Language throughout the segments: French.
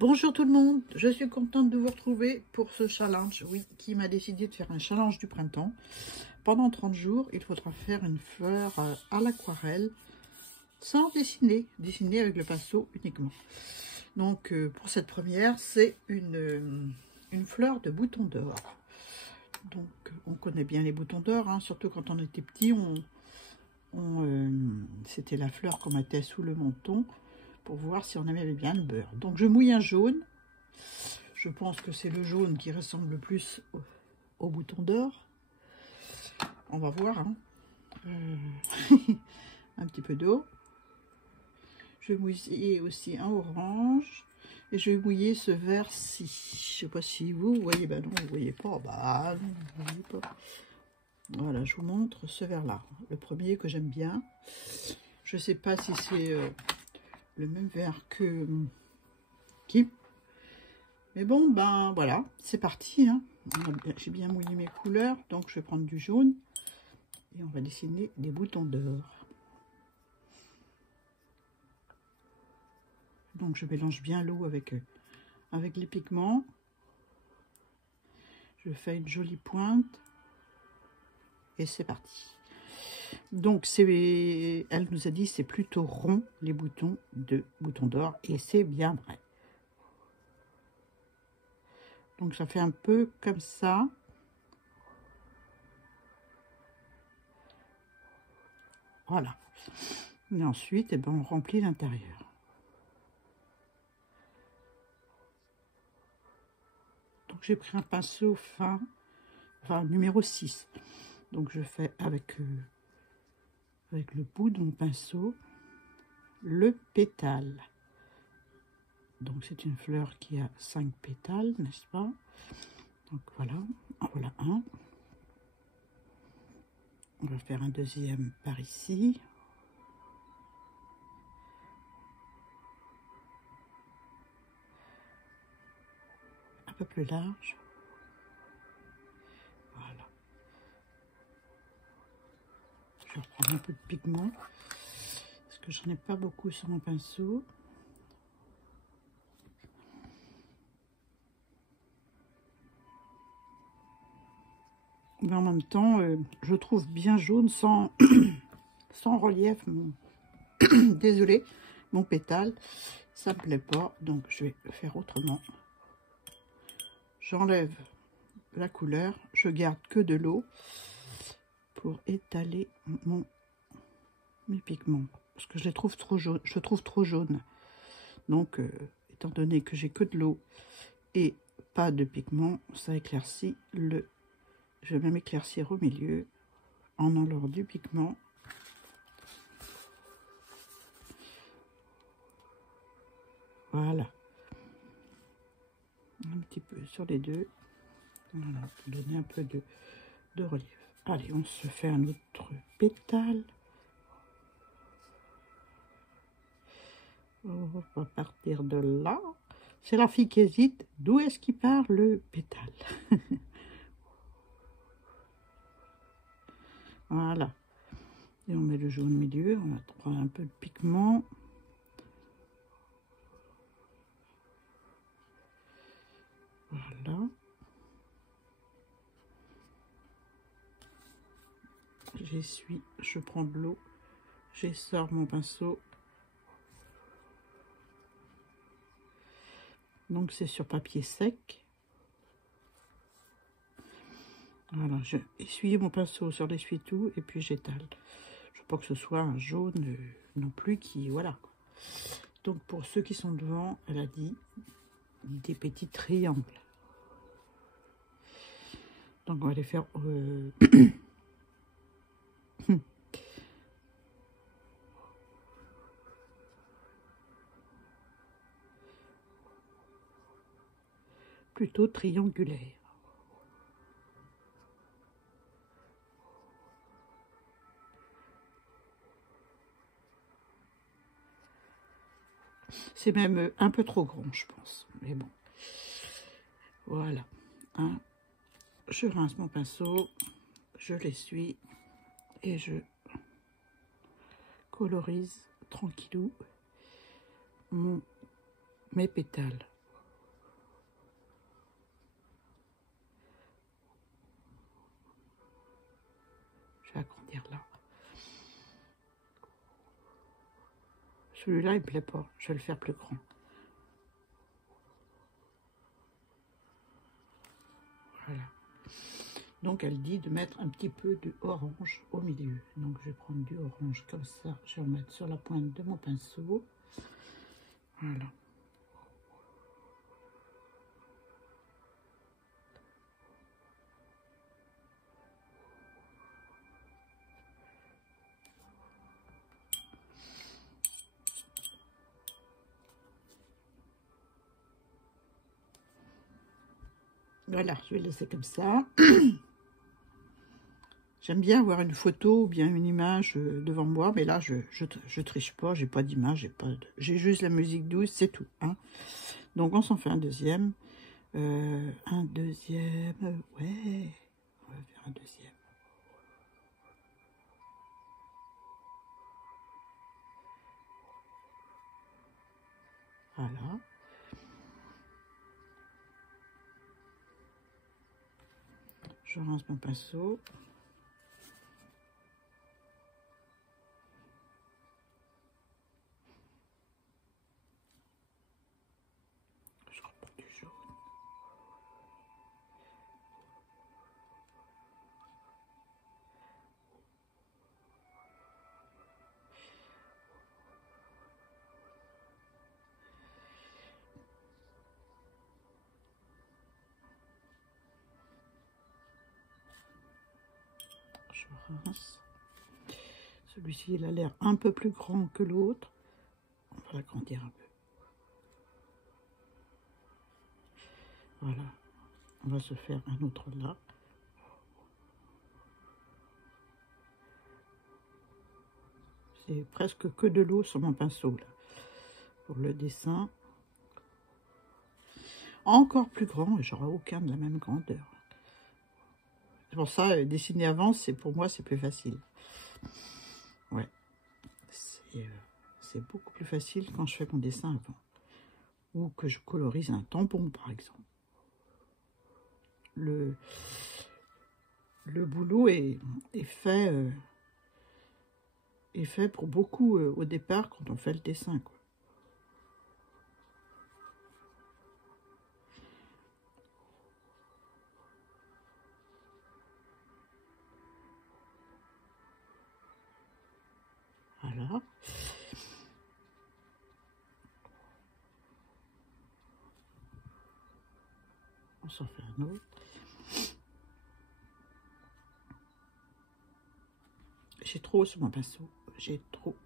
Bonjour tout le monde, je suis contente de vous retrouver pour ce challenge, oui, qui m'a décidé de faire un challenge du printemps. Pendant 30 jours, il faudra faire une fleur à l'aquarelle, sans dessiner avec le pinceau uniquement. Donc pour cette première, c'est une fleur de bouton d'or. Donc on connaît bien les boutons d'or, hein, surtout quand on était petit, c'était la fleur qu'on mettait sous le menton pour voir si on aimait bien le beurre. Donc je mouille un jaune. Je pense que c'est le jaune qui ressemble le plus au bouton d'or. On va voir. Hein. Un petit peu d'eau. Je vais mouiller aussi un orange. Et je vais mouiller ce vert-ci. Je ne sais pas si vous voyez. Ben non, vous ne voyez pas. Bah non, vous voyez pas. Voilà, je vous montre ce vert-là. Le premier que j'aime bien. Je ne sais pas si c'est le même vert que Kim. Mais bon, ben voilà, c'est parti. Hein. J'ai bien mouillé mes couleurs, donc je vais prendre du jaune. Et on va dessiner des boutons d'or. Donc je mélange bien l'eau avec les pigments. Je fais une jolie pointe. Et c'est parti. Donc elle nous a dit c'est plutôt rond les boutons d'or. Et c'est bien vrai. Donc ça fait un peu comme ça. Voilà. Et ensuite, eh ben, on remplit l'intérieur. Donc j'ai pris un pinceau fin, enfin numéro 6. Donc je fais avec le bout de mon pinceau le pétale. Donc c'est une fleur qui a 5 pétales, n'est-ce pas? Donc voilà, en voilà un. On va faire un deuxième par ici. Un peu plus large. Voilà. Je vais reprendre un peu de pigment. Parce que j'en ai pas beaucoup sur mon pinceau. Mais en même temps, je trouve bien jaune sans, sans relief. Désolée, mon pétale, ça me plaît pas, donc je vais faire autrement. J'enlève la couleur, je garde que de l'eau pour étaler mes pigments, parce que je les trouve trop jaunes. Je trouve trop jaune. Donc, étant donné que j'ai que de l'eau et pas de pigment, ça éclaircit le. Je vais même éclaircir au milieu en enlevant du pigment. Voilà. Un petit peu sur les deux. Voilà, pour donner un peu de relief. Allez, on se fait un autre pétale. On va partir de là. C'est la fille qui hésite. D'où est-ce qu'il part le pétale? Voilà. Et on met le jaune au milieu. On va prendre un peu de pigment. Voilà. J'essuie, je prends de l'eau. J'essore mon pinceau. Donc c'est sur papier sec. Voilà, je essuie mon pinceau sur l'essuie-tout et puis j'étale. Je veux pas que ce soit un jaune non plus qui... Voilà. Donc pour ceux qui sont devant, elle a dit des petits triangles. Donc on va les faire... plutôt triangulaire. C'est même un peu trop grand, je pense. Mais bon. Voilà. Hein. Je rince mon pinceau. Je l'essuie. Et je colorise tranquillou mes pétales. agrandir là. Celui-là, il me plaît pas. Je vais le faire plus grand. Voilà. Donc, elle dit de mettre un petit peu de orange au milieu. Donc, je vais prendre du orange comme ça. Je vais en mettre sur la pointe de mon pinceau. Voilà. Voilà, je vais laisser comme ça. J'aime bien avoir une photo ou bien une image devant moi, mais là, je triche pas, j'ai pas d'image, j'ai juste la musique douce, c'est tout. Hein. Donc, on s'en fait un deuxième. Ouais, on va faire un deuxième. Voilà. Je rince mon pinceau. Je reprends du jaune. Je rince. Celui-ci, il a l'air un peu plus grand que l'autre. On va l'agrandir un peu. Voilà. On va se faire un autre là. C'est presque que de l'eau sur mon pinceau là. Pour le dessin. Encore plus grand, et j'aurai aucun de la même grandeur. C'est pour ça, dessiner avant, pour moi, c'est plus facile. Ouais. C'est beaucoup plus facile quand je fais mon dessin avant. Ou que je colorise un tampon, par exemple. Le boulot est fait pour beaucoup au départ quand on fait le dessin, quoi. Voilà. On s'en fait un autre. J'ai trop sur mon pinceau. J'ai trop.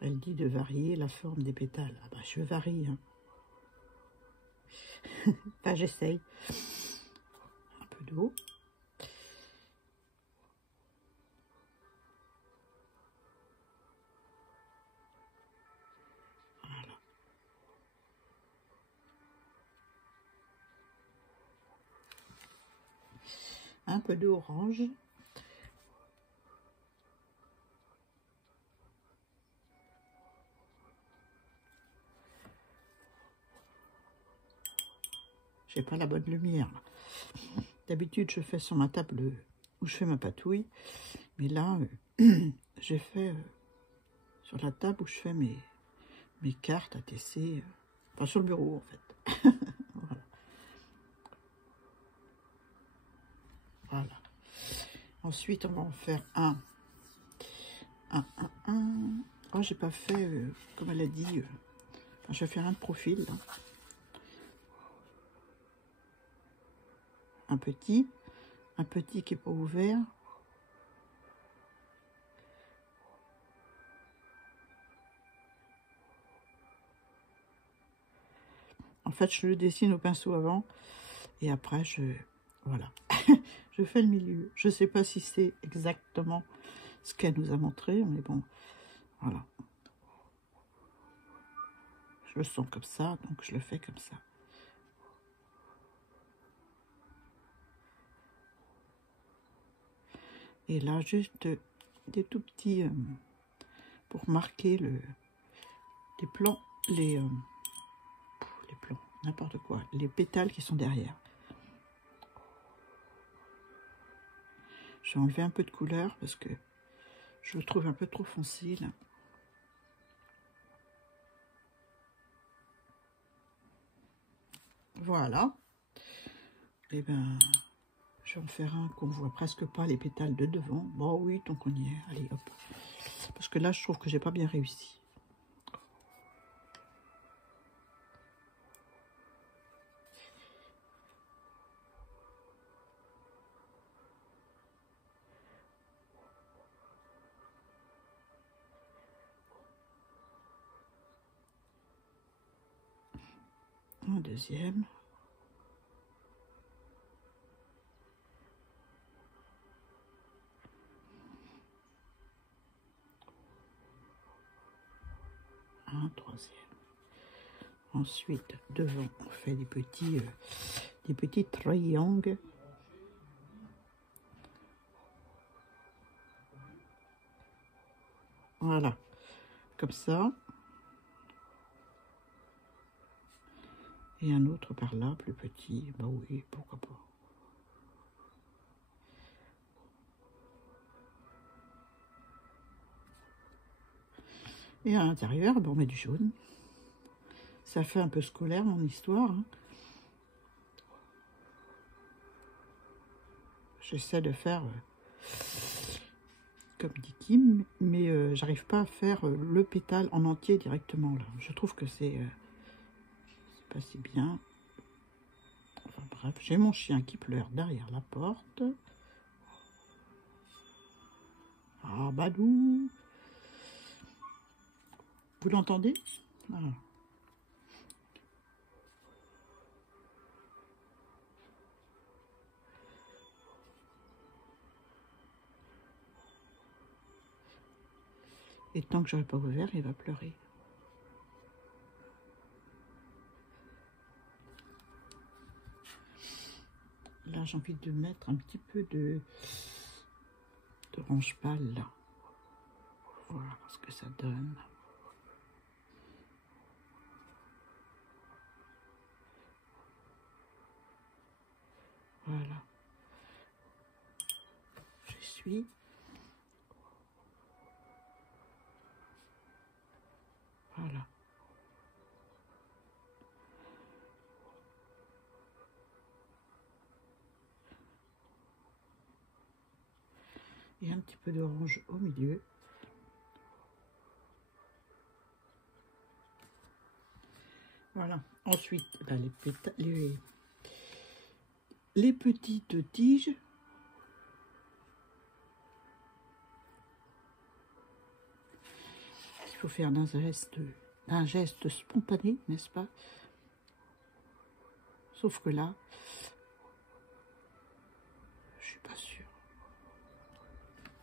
Elle dit de varier la forme des pétales. Ah bah, je varie. Hein. Enfin, j'essaye. Un peu d'eau. Voilà. Un peu d'orange. J'ai pas la bonne lumière. D'habitude, je fais sur ma table où je fais ma patouille. Mais là, j'ai fait sur la table où je fais mes cartes à tesser. Enfin, sur le bureau, en fait. Voilà. Voilà. Ensuite, on va en faire un. Oh, j'ai pas fait, comme elle a dit. Enfin, je vais faire un de profil, là. Un petit qui n'est pas ouvert. En fait, je le dessine au pinceau avant et après, voilà, je fais le milieu. Je ne sais pas si c'est exactement ce qu'elle nous a montré, mais bon, voilà. Je le sens comme ça, donc je le fais comme ça. Et là, juste des tout petits, pour marquer des plans les plants, n'importe quoi, les pétales qui sont derrière. Je vais enlever un peu de couleur parce que je le trouve un peu trop foncé là. Voilà. Et ben, je vais en faire un qu'on voit presque pas les pétales de devant. Bon oui, tant qu'on y est, allez hop. Parce que là, je trouve que j'ai pas bien réussi. Un deuxième. Un troisième. Ensuite, devant, on fait des petits triangles. Voilà, comme ça. Et un autre par là, plus petit. Bah oui, pourquoi pas. Et à l'intérieur, on met du jaune. Ça fait un peu scolaire, mon histoire. Hein. J'essaie de faire comme dit Kim, mais j'arrive pas à faire le pétale en entier directement. Là. Je trouve que c'est pas si bien. Enfin bref, j'ai mon chien qui pleure derrière la porte. Ah, Badou! Vous l'entendez? Voilà. Et tant que j'aurai pas ouvert, il va pleurer. Là, j'ai envie de mettre un petit peu d'orange pâle, là. Voilà ce que ça donne. Voilà. J'essuie. Voilà. Et un petit peu d'orange au milieu. Voilà. Ensuite, ben, les petites tiges. Il faut faire d'un geste spontané, n'est-ce pas? Sauf que là, je suis pas sûre.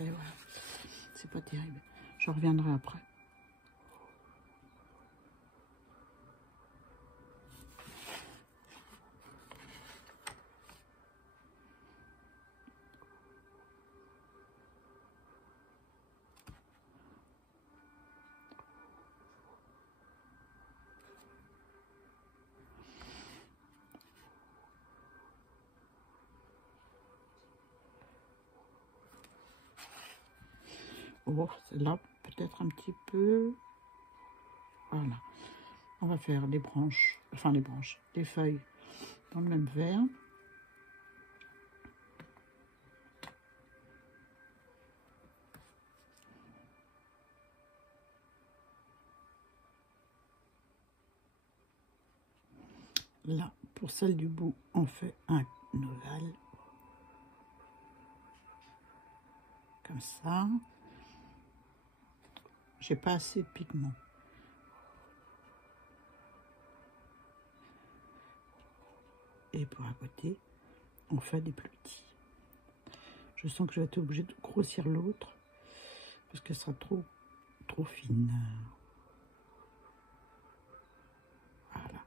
Et voilà, c'est pas terrible. Je reviendrai après. Oh, celle-là, peut-être un petit peu. Voilà. On va faire les branches, les feuilles dans le même verre. Là, pour celle du bout, on fait un ovale. Comme ça. J'ai pas assez de pigment. Et pour à côté, on fait des plus petits. Je sens que je vais être obligée de grossir l'autre parce qu'elle sera trop fine. Voilà.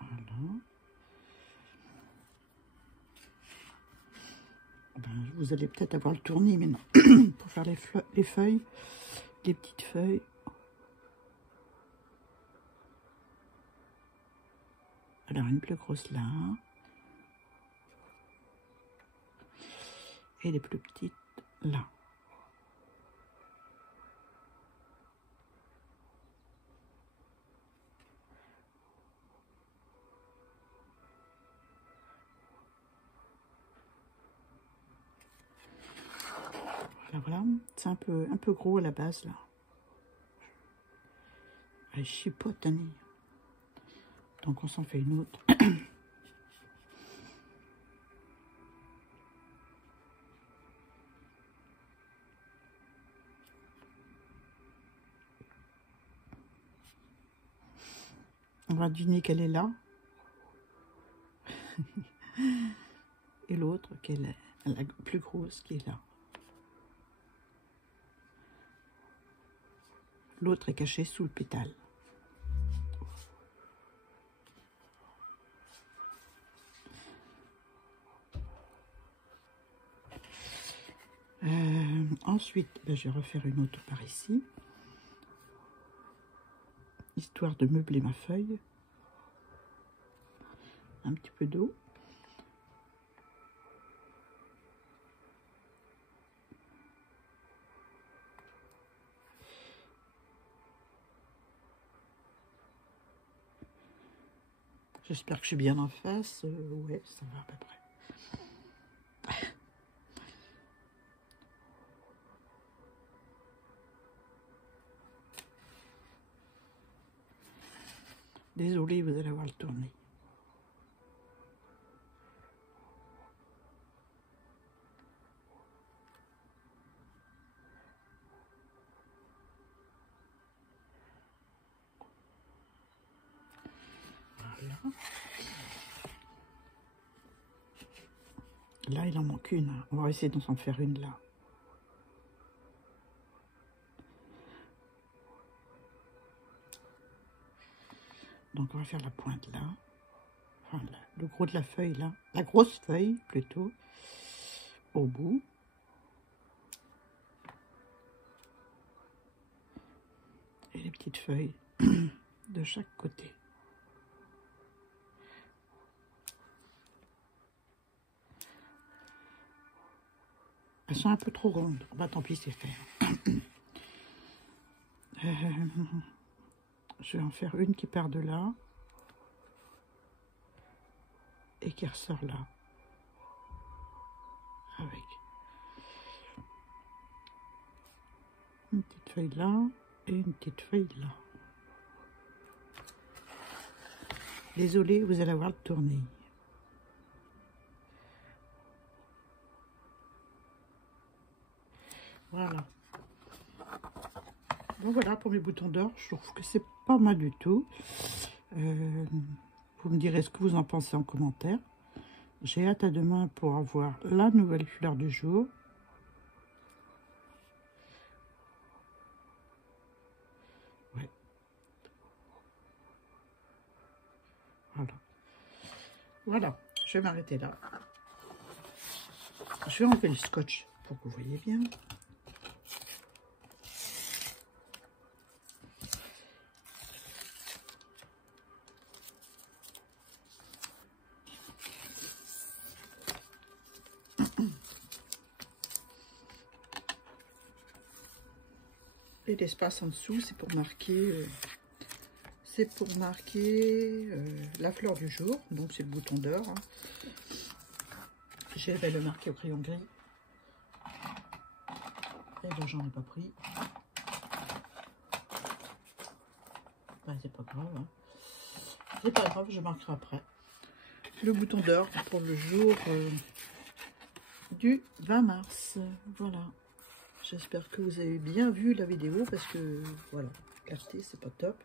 Voilà. Ben, vous allez peut-être avoir le tournis, mais non. Pour faire les feuilles, les petites feuilles. Alors, une plus grosse là. Et les plus petites là. Voilà, c'est un peu gros à la base là. Elle chipote, Annie. Donc on s'en fait une autre. On va deviner qu'elle est là. Et l'autre, qu'elle est la plus grosse qui est là. L'autre est cachée sous le pétale. Ensuite, ben, je vais refaire une autre par ici. Histoire de meubler ma feuille. Un petit peu d'eau. J'espère que je suis bien en face. Ouais, ça va à peu près. Désolée, vous allez avoir le tourner. Voilà. Là, il en manque une. On va essayer d'en faire une là. Donc, on va faire la pointe là. Enfin, le gros de la feuille là. La grosse feuille, plutôt. Au bout. Et les petites feuilles de chaque côté. Elles sont un peu trop rondes. Bah, tant pis, c'est faire. Je vais en faire une qui part de là. Et qui ressort là. Avec une petite feuille là. Et une petite feuille là. Désolée, vous allez avoir le tournis. Voilà. Bon, voilà pour mes boutons d'or. Je trouve que c'est pas mal du tout. Vous me direz ce que vous en pensez en commentaire. J'ai hâte à demain pour avoir la nouvelle fleur du jour. Ouais. Voilà. Voilà. Je vais m'arrêter là. Je vais enlever le scotch pour que vous voyez bien. Et l'espace en dessous, c'est pour marquer, la fleur du jour. Donc c'est le bouton d'or. Hein. Je vais le marquer au crayon gris. Et là, j'en ai pas pris. Ben, c'est pas grave. Hein. C'est pas grave, je marquerai après. Le bouton d'or pour le jour du 20 mars. Voilà. J'espère que vous avez bien vu la vidéo parce que, voilà, clarté, c'est pas top.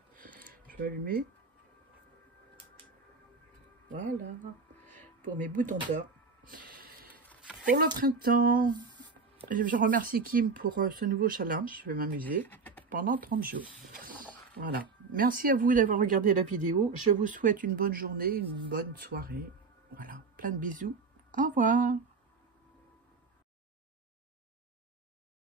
Je vais allumer. Voilà. Pour mes boutons d'or. Pour le printemps. Je remercie Kim pour ce nouveau challenge. Je vais m'amuser pendant 30 jours. Voilà. Merci à vous d'avoir regardé la vidéo. Je vous souhaite une bonne journée, une bonne soirée. Voilà. Plein de bisous. Au revoir.